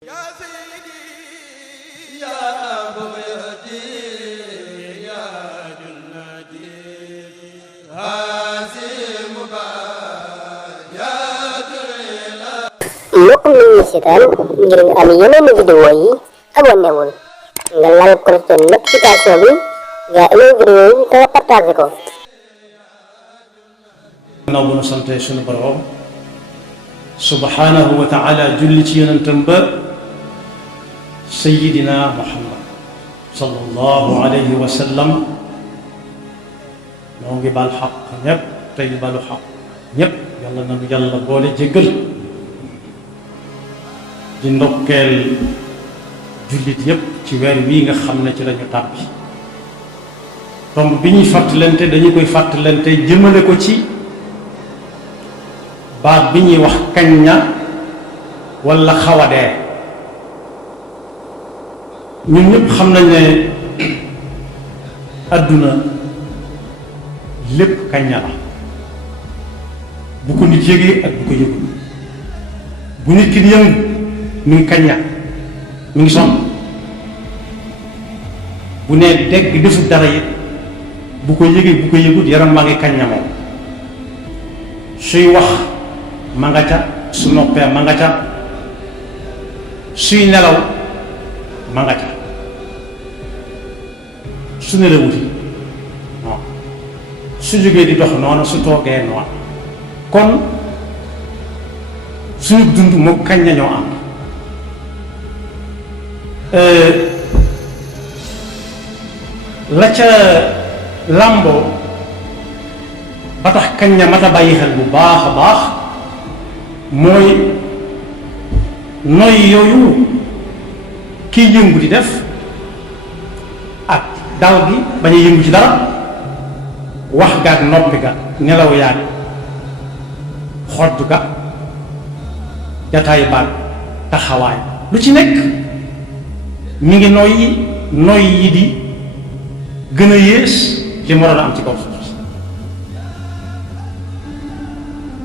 يا سيدي يا بغيتي يا جنتي هذه مبايات mbokk mi ñu seetaan ngir nga am yeneen vidéo yi abonné wul nga laal cloche de notification bi nga amee vidéo yi te partagé ko. gannaaw bu nu sante sunu borom subhanahu wa taala julli ci yonentam ba sayidina muhammad sallallahu alayhi wa sallam noo ngi bal xaq ñépp tey balu xaq ñépp yàlla nanu yàlla boole jéggal di ndokkeel jullit yépp ci weer wii nga xam ne ci lañu tàbbi tomb bi ñuy fàttalante dañu koy fàttalante jëmale ko ci baat bi ñuy wax kañña walla xawadee ñun ñëpp xam nañ ne àdduna lépp kañña la bu ko nit yëgee ak bu ko yëgul bu nit ki di yëngu mi ngi kañña mi ngi sonn bu nee dégg defut dara it bu ko yëgee bu ko yëgut yaram maa ngi kañña moom suy wax ma nga ca su noppee ma nga ca suy nelaw ma nga ca su nelawuti non su jógee di dox noonu su toogee noonu kon suñu dund moo kañ na ñoo am la ca làmboo ba tax kañ na mat a bàyyi xel bu baax a baax mooy noy yooyu kiy yëngu di def ak dal gi bañ a yëngu ci dara wax ga ak noppi ga nelaw yaag xodd ga jataay baag taxawaay lu ci nekk mi ngi noy yi di gën a yées li mu waroon a am ci kaw suuf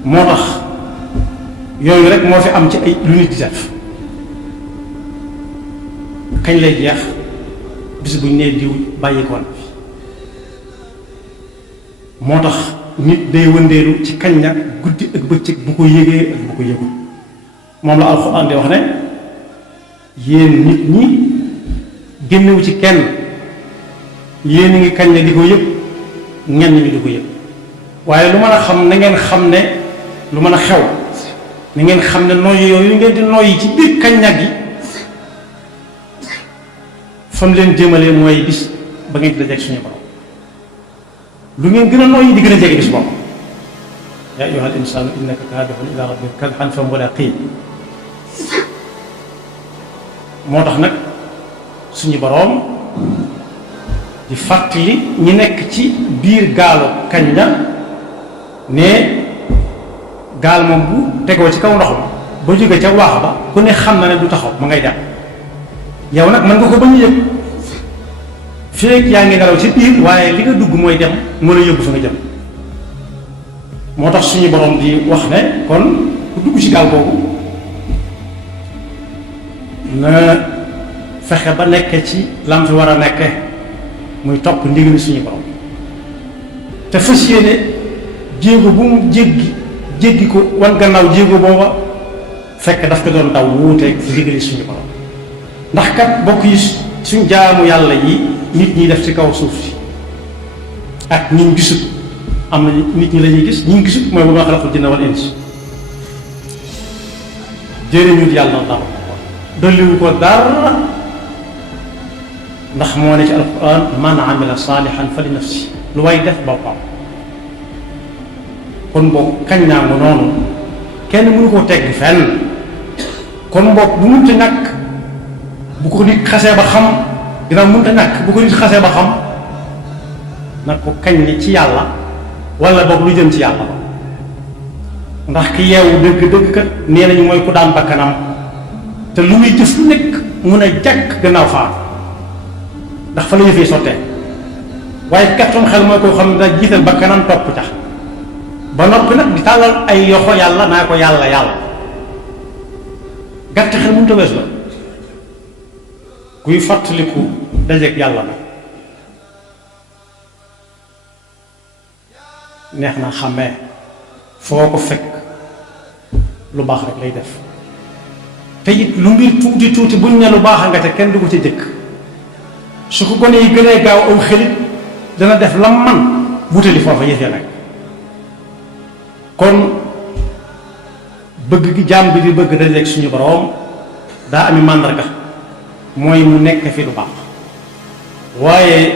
moo tax yooyu rek moo fi am ci ay lu nit di def kañ lay jeex bis bu ñu nee diw bàyyikoon fi moo tax nit day wëndeelu ci kañ na guddi ak bëccëg bu ko yëgee ak bu ko yëgul moom la alxuraan di wax ne yéen nit ñi génnewu ci kenn yéen a ngi kañ ne di ko yëg ñenn ñi di ko yëg waaye lu mën a xam na ngeen xam ne lu mën a xew na ngeen xam ne noyyi yooyu ngeen di noyyi ci biir kañña gi fam leen jëmalee mooy bis ba ngeen di dajeek suñu borom lu ngeen gën a noyyi di gën a jege bis boobu yaa ayyuhal insaanu innaka kaadihun ilaa rabbika kadhan fa mulaqii moo tax nag suñu borom di fàttali ñi nekk ci biir gaalu kañña ne gaal moom bu tegoo ci kaw ndox ma ba jóge ca waax ba ku ne xam na ne du taxaw ma ngay dem yow nag mën nga ko bañ a yëg feek yaa ngi nelaw ci biir waaye li nga dugg mooy dem mën a yóbbu fa nga jëm moo tax suñu borom di wax ne kon ku dugg ci gaal boobu na fexe ba nekke ci lam fi war a nekke muy topp ndigal suñu borom te fas yéene jéego bu mu jéggi ko wan gannaaw jéego booba fekk daf ko doon daw wuuteeg ndigali suñu borom ndax kat bokk yi suñ jaamu yàlla yi nit ñi def ci kaw suuf si ak ñiñ gisut am na nit ñi la ñuy gis ñiñ gisut mooy wa maa xalaqtul jinna wal insa jëriñut yàlla dara dolliwu ko dara ndax moo ne ci alquran man amila saalihan fa li nafsi lu way def boppam kon boog kañ naa nga noonu kenn mënu koo tegg fenn kon boog bu munta ñàkk bu ko nit xasee ba xam ginnaaw munta ñàkk bu ko nit xasee ba xam nag ko kañ ni ci yàlla wala boog lu jëm ci yàlla ba ndax ki yeewu dëgg kat nee nañu mooy ku daan bakkanam te lu muy jëf lu nekk mun a jàkk gannaaw faa ndax fa la yëfee sottee waaye kattam xel mooy koo xam ne daa jiital bakkanam topp ca ba noppi nag di tàllal ay yoxo yàlla naa ko yàlla gàtt xel mënut a weesu la kuy fàttaliku dajeek yàlla nag neex na xàmmee foo ko fekk lu baax rek lay def te it lu mbir tuuti tuuti buñ ne lu baax nga te kenn du ko ci jëkk su ko gone yi gënee gaaw aw xelit dana def lam man wutali foofa yëf ya nag kon bëgg gi jaam bi di bëgg dajeek suñu boroom daa ami màndarga mooy mu nekk fi lu baax waaye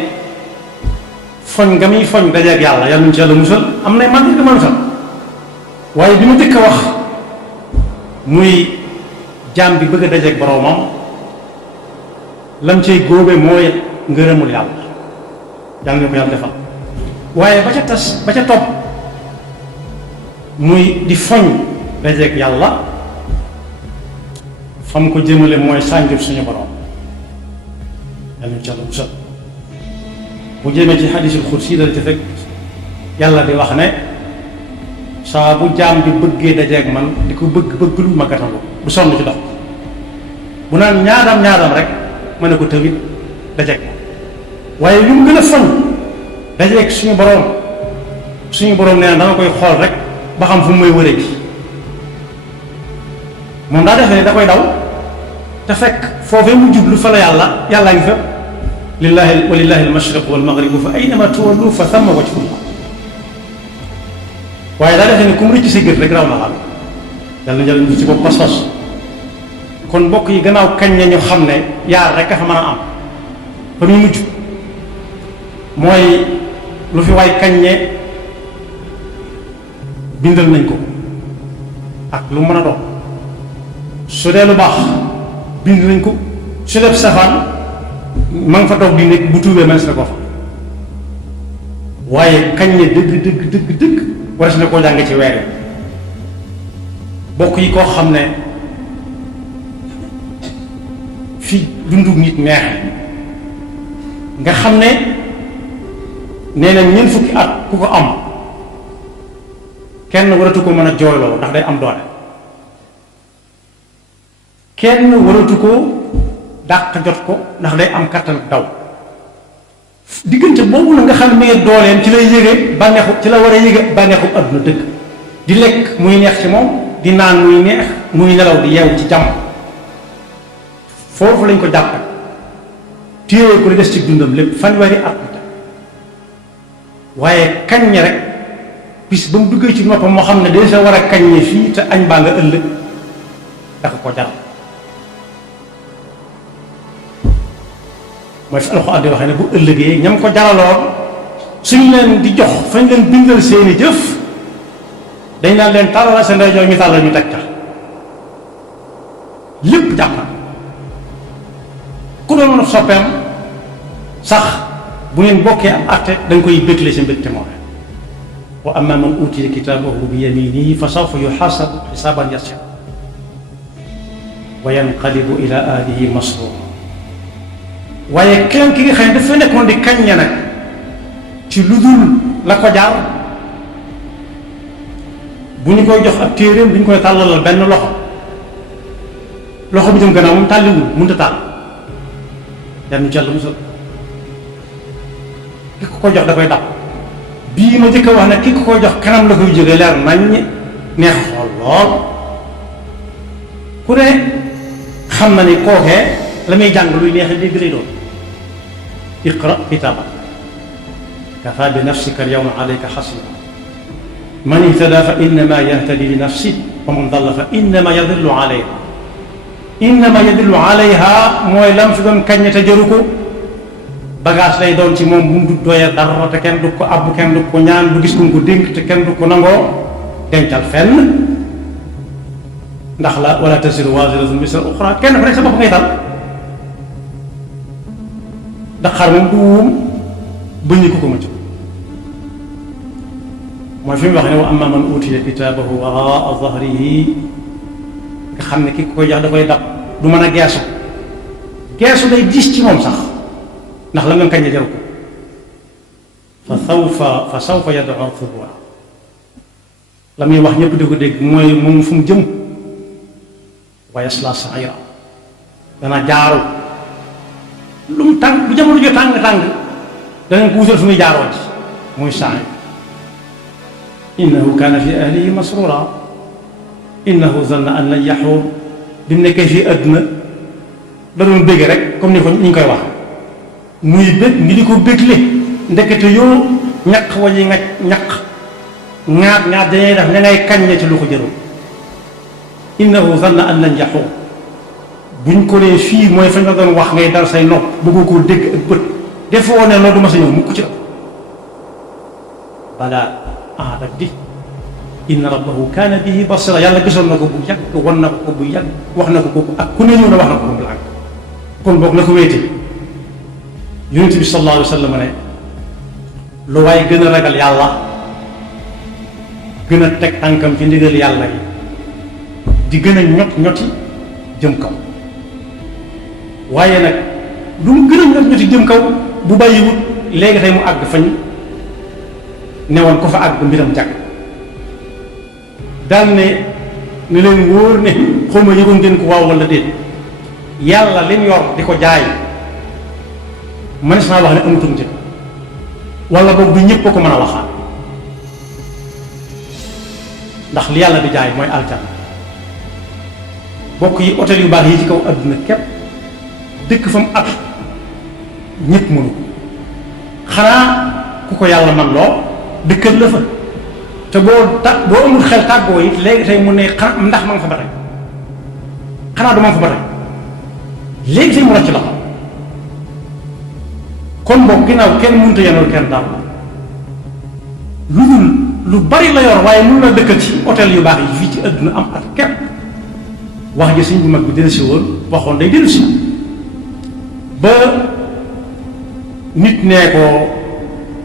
foñ nga muy foñ dajeek yàlla yàlla ñu ci yàlla musal am nay màndarga ma musal waaye bi ma jëkk a wax muy jaam bi bëgg a dajeek boroomam lam cay góobe mooy ngërëmul yàlla yàlla nga ko yàlla defal waaye ba ca tas ba ca topp muy di foñ dajeek yàlla fam ko jëmale mooy sànjur suñu borom yàlla ñu ci yàlla musal bu jëmee ci xadiisul xudsi dal ci fekk yàlla di wax ne saa bu jaam bi bëggee dajeek man di ko bëgg lu ma gàttandu du sonn ci dox bu naan ñaadam rek ma ne ko tawit dajeek waaye lu mu gën a foñ dajeek suñu borom nee na danga koy xool rek ba xam fu mu may wëree ji moom daa defee ne da koy daw te fekk foofee mu jublu fa la yàllaa ngi fa walillahi almashriq walmaghribu fa aynama tuwallu fa thamma wajhullah waaye daa defee ne ku mu rëcc si gët rek raw na xam yàlla na jàll ñu ci bopp pas-pas kon mbokk yi gannaaw kañ ne ñu xam ne yaar rek a fa mën a am ba muy mujj mooy lu fi waay kañ ne bindal nañ ko ak lu mën a doon su dee lu baax bind nañ ko su dee safaan ma nga fa toog di nekk bu tuubee mel na ko fa waaye kañ ne dëgg war na koo jàng ci weer bokk yi koo xam ne fi dundu nit neex nga xam ne nee na ñeent fukki at ku ko am kenn waratu ko mën a jooyloo ndax day am doole kenn waratu ko dàq jot ko ndax day am kattan daw diggante boobu la nga xam ne mi ngi dooleem ci lay yëge bànneexu ci la war a yëge bànneexu adduna dëgg di lekk muy neex ci moom di naan muy neex muy nelaw di yeewu ci jàmm foofu lañ ko jàpp téye ko li des ci dundam lépp fanweeri at waaye kañ rek bis ba mu duggee ci noppam moo xam ne de sa war a kaññe fii te añ baa nga ëllëg dafa ko jaral mooy fi alxuraan di waxee ne bu ëllëgee ñam ko jaraloon suñ leen di jox fañ leen bindal seeni jëf dañ naan leen tàllal sa ndeyjoor ñu tàllal ñu teg ca lépp jàpp na ku doon mën a soppeem sax bu ngeen bokkee am àtte da nga koy bégle sa mbégte moom wa amma man utiya kitaabahu bi yaminihi fa sawfa yuxaasabu xisaaban yasir wa yanqalibu ila ahlihi masruur waaye keneen ki nga xam ne dafa nekkoon di kaññe nag ci lu dul la ko jaar bu ñu koy jox ab téeréem duñ koy tàllalal benn loxo bi jëm gannaaw moom tàlliwul mënut a tàll yal na jàll musal ki ko koy jox da koy dab bii ma jëkk a wax ne ki ko koy jox kanam la koy jógee leer nañ neex xool lool ku ne xam na ni kookee la muy jàng luy neex a dégg lay doon iqra kitaabak kafa bi nafsika al yawma alayka hasiba man ihtada fa innama yahtadi li nafsi wa man dalla fa innama yadillu alayha innama yadillu alayha mooy lam fi doon kaññe te jëru ko bagage lay doon ci moom bu mu du doyee dara te kenn du ko abbu kenn du ko ñaan du gis ku ko dénk te kenn du ko nangoo dencal fenn ndax la wala taziru waaziratun wisra uxraa kenn ku nekk sa bopp ngay dal daqaar moom du wuum bëññi ko ma jóg mooy fi mu wax ne wa amma man utiya kitaabahu waraa zahrihi nga xam ne ki ko koy jox da koy dab du mën a geesu day diis ci moom sax ndax la nga kañ jaru ko fa sawfa yad'u thubura la muy wax ñëpp di ko dégg mooy moom fu mu jëm wa yasla sa'ira dana jaaru lu mu tàng lu jamono jo tàng-tàng danañ ko wutal fu muy jaaroo ci muy Shuayb innahu kaana fi ahlihi masrura innahu zanna an lan yaxuur bi mu nekkee fii àdduna da doon bégge rek comme ni ko ñu koy wax muy bég ngi di ko bégle ndekete yoo ñaq wañi nga ñaq ŋaat dañuy def ña ngay kaññe ci lu ko jëru innahu zanna an lan yaxuur buñ ko nee fii mooy fañ la doon wax ngay dal say nopp bëggoo koo dégg ak bët defoo ne loolu du ma sa ñëw mukk ci la balaa daf di inna rabbahu kaana bihi basira yàlla gisoon na ko bu yàgg wan na ko bu yàgg wax na ko ak ku ne ñëw na wax na ko bu lànk kon boog na ko wéete yonent bi sallallahu alayhi wa sallam ne lu waay gën a ragal yàlla gën a teg tànkam ci ndigal yàlla yi di gën a ñoti jëm kaw waaye nag lu mu gën a ñoti jëm kaw bu bàyyiwut léegi tey mu àgg fañ newoon ko fa àgg mbiram jàkk daal ne leen wóor ne xawma yëgoon ngeen ko waaw wala déet yàlla lim yor di ko jaay mënees naa wax ne amutum jël wala boog du ñëpp a ko mën a waxaat ndax li yàlla di jaay mooy aljanna bokk yi hôtel yu baax yi ci kaw adduna képp dëkk fa mu at ñëpp mënu ko xanaa ku ko yàlla man loo dëkkal la fa te boo amul xel tàggoo it léegi tey mu ne xanaa ndax ma nga fa ba tey xanaa du ma nga fa ba tey léegi tey mu rocc la ko kon boog ginnaaw kenn mënut a yenool kenn daal lu dul lu bari la yor waaye mën la dëkkal ci hôtel yu baax yi fii ci adduna am at képp wax ji sëñ bu mag bi dellusi woon waxoon day dellusi ba nit nee ko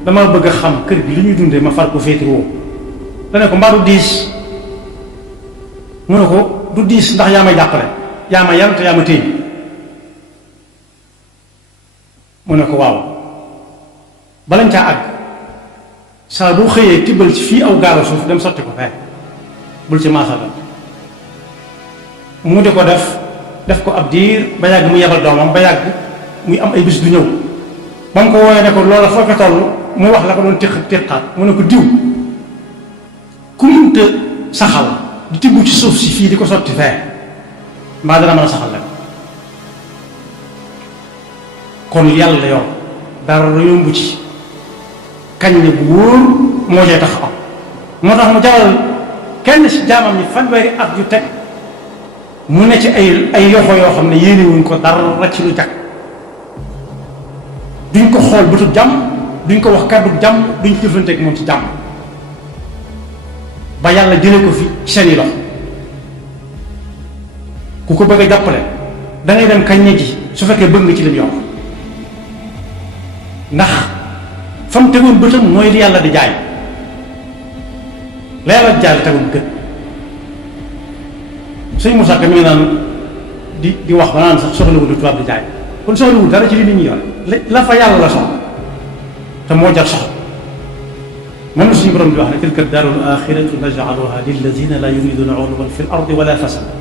dama bëgg a xam kër gi li ñuy dundee ma far ko féetewoo dane ko mbaa du diis mu ne ko du diis ndax yaa may jàppale yaa ma yan te yaa ma téye mu ne ko waaw balañ caa àgg saa boo xëyee tibbal ci fii aw gaalu suuf dem sotti ko fee bul ci maasala mu di ko def ko ab diir ba yàgg mu yebal doomam ba yàgg muy am ay bis du ñëw ba mu ko wooyee ne ko loola foo ko toll mu wax la ko doon téqaat mu ne ko diw ku munta saxal di tibb ci suuf si fii di ko sotti fee mbaa dana mën a saxal la kon yàlla yor dara yombu ci kañ ne bu wóor moo cay tax am moo tax mu jaral kenn ci jaamam ñi fanweeri at yu teg mu ne ci ay yoxo yoo xam ne yéene wuñ ko dara ci lu jag duñ ko xool bëtub jàmm duñ ko wax kàddu jàmm duñ jëflanteeg moom ci jàmm ba yàlla jëlee ko fi seeni loxo ku ko bëgg a jàppale da ngay dem kañ ji su fekkee bëgg nga ci lim yokk ndax fa mu tegoon bëtam mooy li yàlla di jaay la yàlla di jaay la tegoon gët sëñ Moussa Ka mi ngi naan di wax ba naan sax soxlawul lu tubaab di jaay kon soxlawul dara ci li nit ñi yor la fa yàlla la soxla te moo jar soxla moom la suñu borom di wax ne tilka daarul axiratu najcaluha lilladina la yuriduna uluwan fi l ardi wala fasada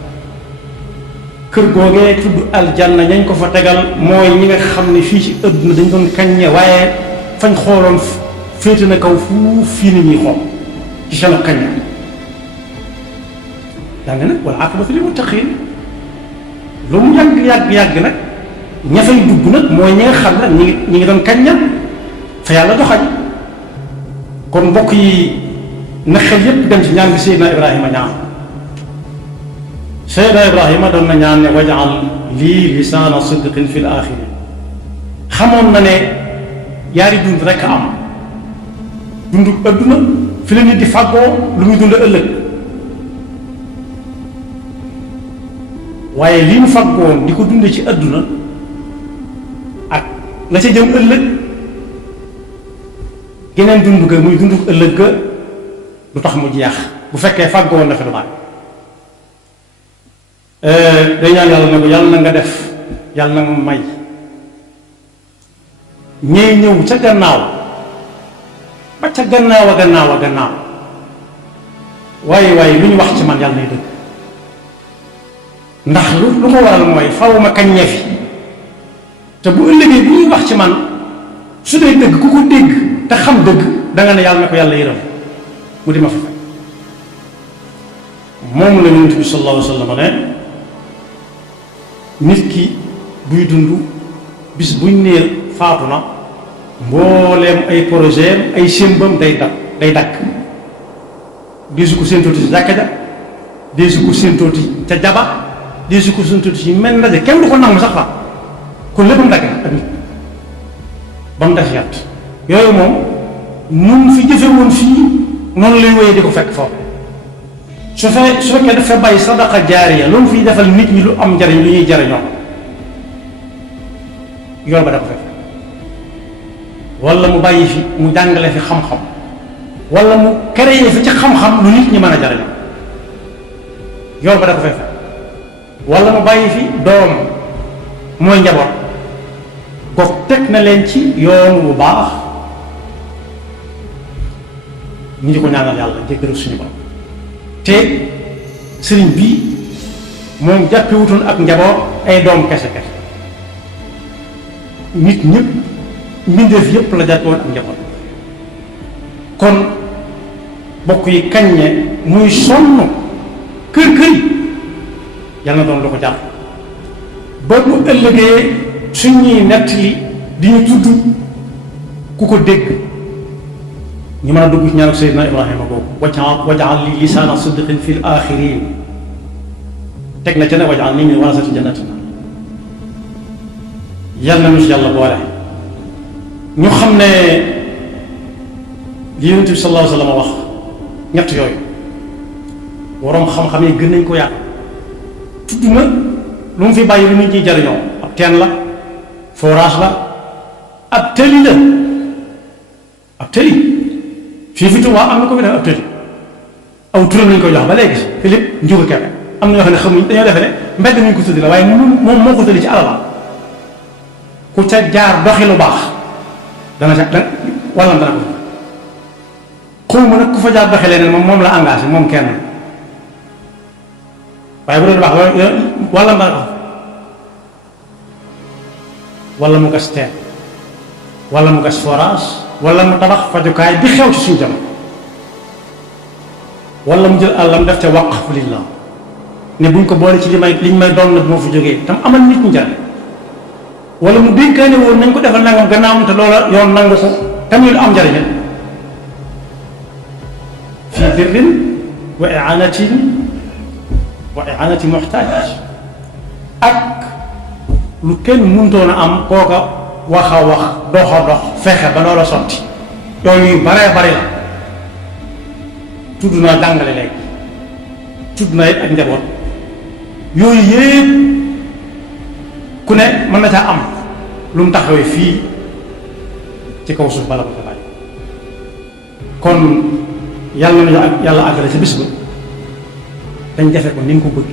kër googee tudd aljanna ñañ ko fa tegal mooy ñi nga xam ne fii ci àdduna dañ doon kaññe waaye fañ xooloon féete na kaw fuuf fii ni ñuy xool ci seen kaññe daa nga nag wala aqibatu lil muttaqin lu mu yàgg nag ña fay dugg nag mooy ñi nga xam ne ñi ngi doon kañña fa yàlla doxañ kon mbokk yi na xel yépp dem ci ñaan gi Seydina Ibrahima ñaan Seydina Ibrahima doon na ñaan ne wajal lii lisaana sidqin fi l axiri xamoon na ne yaari dund rekk am dundu adduna fi la nit di fàggoo lu muy dund ëllëg waaye lii mu fàggoon di ko dunde ci adduna ak la ca jëm ëllëg geneen dund ga muy dund ëllëg ga lu tax mu jeex bu fekkee fàggoon na fi lu baax day ñaan yàlla ne ko yàlla na nga def yàlla na nga may ñee ñëw ca gannaaw ba ca gannaaw a gannaaw a gannaaw waaye lu ñu wax ci man yàlla nay dëgg ndax lu ko waral mooy faw ma kañ ñe fi te bu ëllëgee bu ñuy wax ci man su dee dëgg ku ko dégg te xam dëgg da nga ne yàlla na ko yàlla yërëm mu di ma fa fekk moom la Yonent bi sallallahu alayhi wa sallam ne nit ki buy dund bis buñ nee faatu na mbooleem ay projet ay sémbam day dakk deesu ko séentooti ci jàkka ja deesu ko séentooti ca jaba deesu ko séentooti ci mel ndaje kenn du ko nangu sax fa kon léppam dakk na ak nit ba mu def yàtt yooyu moom nun fi jëfe woon fii noonu lay wéyee di ko fekk foofu su fekkee dafa bàyyi sadaqa jaariya lu mu fiy defal nit ñi lu am njariñ lu ñuy jariñoo yoon ba da ko fekk wala mu bàyyi fi mu jàngale fi xam-xam wala mu créé fi ci xam-xam lu nit ñi mën a jariñoo yoon ba da ko fekk wala mu bàyyi fi doom mooy njaboot ko teg na leen ci yoon bu baax ñu di ko ñaanal yàlla jéggalu suñu borom te sëriñ bii moom jàppe wutoon ak njaboot ay doom kese nit ñëpp mbindeef yëpp la jàppe woon ak njaboot kon bokk yi kañ ne muy sonn kër yi yàlla na doon lu ko jàpp ba bu ëllëgee suñuy nettali di ñu tudd ku ko dégg ñu mën a dugg ci ñaanal Seydina Ibrahima boobu wajaal li lisaana sidqin fil axirin teg na ca ne wajaal nii min warasati jannatina yàlla na ñu ci yàlla boole ñu xam ne li Yonent bi sallallahu alayhi wa sallam wax ñett yooyu waroom xam-xam yi gën nañ ko yàq tudd na lu mu fi bàyyi lu nit ñi jariñoo ab teen la forage la ab tëli la ab tëli fii fi Tuubaa am na ko fi def ab tëli aw turam lañ koy jox ba léegi fi lépp njuga kebe am na ñoo xam ne xamuñ dañoo defe ne mbedd nañ ko tuddi la waaye moom moo ko tëli ci alalam ku ca jaar doxi lu baax dana walla dana ko xaw ma nag ku fa jaar doxi leneen moom la engagé moom kenn waaye bu doon baax walla dana ko walla mu gas teen walla mu gas forage walla mu tabax fajukaay bi xew ci suñu jamono walla mu jël àllam def ca waqf lillah ne buñ ko boole ci liñ may doon na bu ma fi jógee tam amal nit ñi njariñ walla mu dénkaane woon nañ ko defal nangam gannaawam te loola yoon nangu ko tamit lu am njariñ fii birrin wa i'anati muhtaaj ak lu kenn mënutoon a am kooka wax a wax doxa dox fexe ba loola sotti yooyu yu baree bari la tudd naa jàngale léegi tudd naa it ak njaboot yooyu yépp ku ne mën na caa am lu mu taxawee fii ci kaw suuf bala ko fa bàyyi kon yàlla nañu ak yàlla àggale ci bis ba dañ defe ko ni nga ko bëgg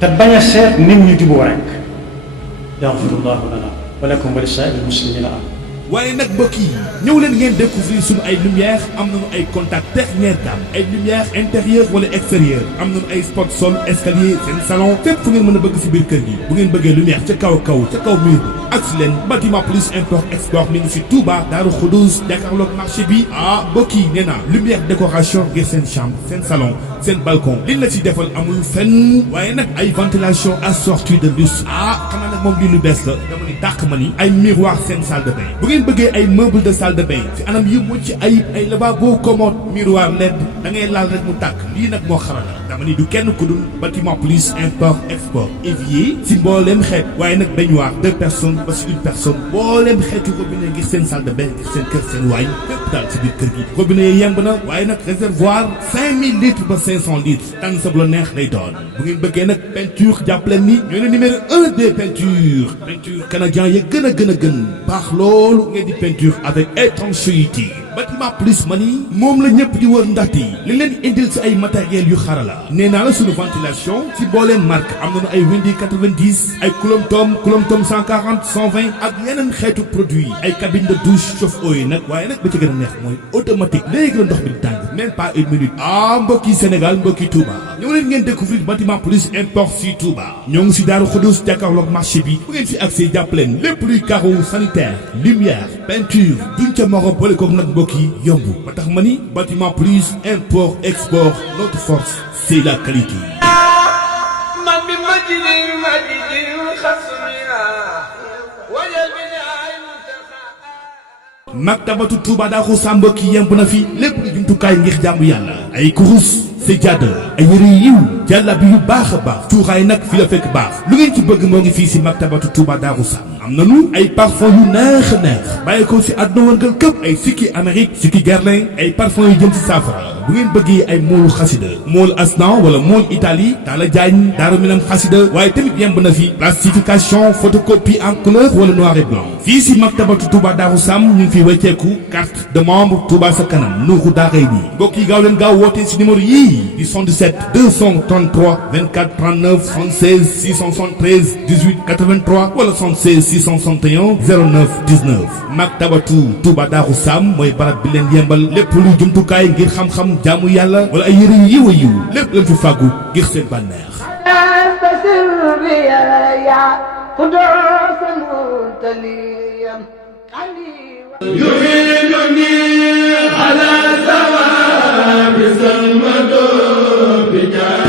te bañ a seet nit ñu juboo rek yaxfirullahu lana wa lakum wa li saa'iril muslimina am waaye nag mbokk yi ñëw leen ngeen découvrir suñu ay lumière am nañu ay contact dernière gamme ay lumière intérieur wala extérieur am nañu ay spot sol escalier seen salon fépp fu ngeen mën a bëgg si biir kër gi bu ngeen bëggee lumière ca kaw mur bi ak si leen bâtiment plus import export mi ngi si Touba Daaru Xudoos jàkkaarloog marché bi mbokk yi nee naa lumière décoration ngir seen chambre seen salon seen balcon liñ la si defal amul fenn waaye nag ay ventilation assortie de luxe xanaa nag moom di lu bees la dama ni dàq ma ni ay miroir seen salle de bain bu ngeen bëggee ay meuble de salle de bain ci anam yi mucc ayib ay lavabo commode miroir LED da ngay laal rek mu tàkk lii nag moo xarala dama ni du kenn ku dul bâtiment plus import export évier si mbooleem xeet waaye nag baignoire 2 personnes ba si 1 personne mbooleem xeetu robinet ngir seen salle de bain ngir seen kër seen waañ fépp daal si biir kër gi robinet yi yemb na waaye nag réservoir 5000 litres ba 500 litres tànn sa bu la neex lay doon bu ngeen bëggee nag peinture jàppaleen ni ñooy le numéro 1 des peinture canadien ya gën a gën baax loolu ngeen di peinture avec étanchéité bâtiment plus mani moom la ñëpp di wër ndaxte li leen indil si ay matériel yu xarala nee naa la suñu ventilation si booleen marque am nañu ay Windy 90 ay Coulomb 140 120 ak yeneen xeetu produit ay cabine de douche chauffe-eau yi nag waaye nag ba ci gën a neex mooy automatique léegi la ndox bi di tàng même pas une minute mbokki Sénégal mbokki Touba ñëw leen ngeen découvrir bâtiment plus import si Touba ñoo ngi si Daaru Xudoos jàkkaarloog marché bi bu ngeen fi accès jàpp leen lépp luy carreau sanitaire lumière peinture duñ ca moro boole koog nag mbokk yi yomb ba tax ma ni bâtiment plus import export notre force c'est la qualité. Maktabatu Touba Darou Sam mbokk yi yemb na fi lépp lu jumtukaay ngir jaamu yàlla ay kurus sajjaada ay yëre yiw jàllabi yu baax a baax cuuraay nag fi la fekk baax lu ngeen ci bëgg moo ngi fii si Maktabatu Touba Darou Sam am nañu ay parfum yu neex a neex bàyyi ko si àdduna wërngal këpp ay sikki Amérique sikki Guerlain ay parfum yu jëm si saafara bu ngeen bëggee ay moolu xasida mool Asnan wala mool Italie Talla Diagne Daaru Minam xasida waaye tamit yemb na fi plastification photocopie en couleur wala noir et blanc fii si Maktabatu Touba Darou Sam ñu ngi fi wecceeku carte de membre Touba sa kanam nuuxu daaray nii mbokk yi gaaw leen gaaw wootee si numéro yii di 77 233 24 39 76 673 18 83 wala 76 661 09 19 Maktabatu Touba Darou Sam mooy barab bi leen yembal lépp lu jumtukaay ngir xam-xam jaamu yàlla wala ay yëre yu yiw a yiw lépp lañ fi fàggu ngir seen bànneex.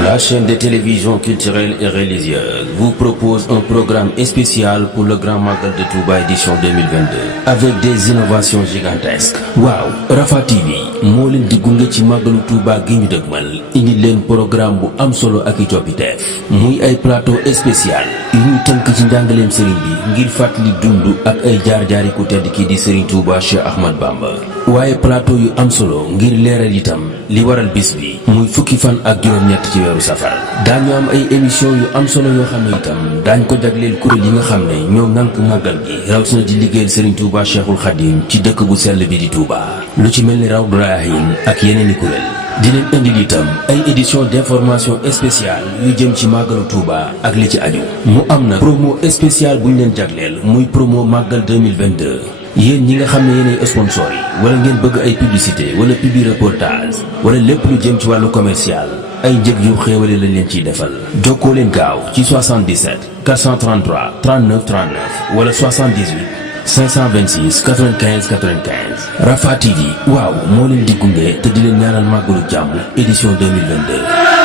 La chaîne de télévision culturelle et religieuse vous propose un programme spécial pour le Grand Magal de Touba édition 2022 avec des innovations gigantesques. waaw Rafah TV moo leen di gunge ci Magalu Touba gi ñu dëgmal indi leen programme bu am solo ak i coppiteef muy ay plateau spécial yu ñu tënk ci njàngaleem sëriñ bi ngir fàttali dund ak ay jaar-jaari ku tedd ki di Serigne Touba Cheikh Ahmad Bamba waaye plateau yu am solo ngir leeral itam li waral bis bi muy fukki fan ak juróom-ñett ci weeru safar daañu am ay émission yu am solo yoo xam ne itam daañ ko jagleel kuréel yi nga xam ne ñoo ŋànk màggal gi rawatina di liggéeyal Serigne Touba Cheikhul Khadim ci dëkk bu sell bi di Touba lu ci mel ni Rawdu Rayaahiin ak yeneen i kuréel di leen indil itam ay édition d'information spéciale yu jëm ci màggalu Touba ak li ci aju mu am na promo spéciale bu ñu leen jagleel muy promo màggal 2022 yéen ñi nga xam ne yéenay sponsor yi wala ngeen bëgg ay publicité wala publi reportage wala lépp lu jëm ci wàllu commercial ay njëg yu xéewale lañ leen ciy defal jokkoo leen gaaw ci 77 433 39 39 wala 78 526 95 95 Rafah TV waaw moo leen di gunge te di leen ñaanal màggalu jàmm édition 2022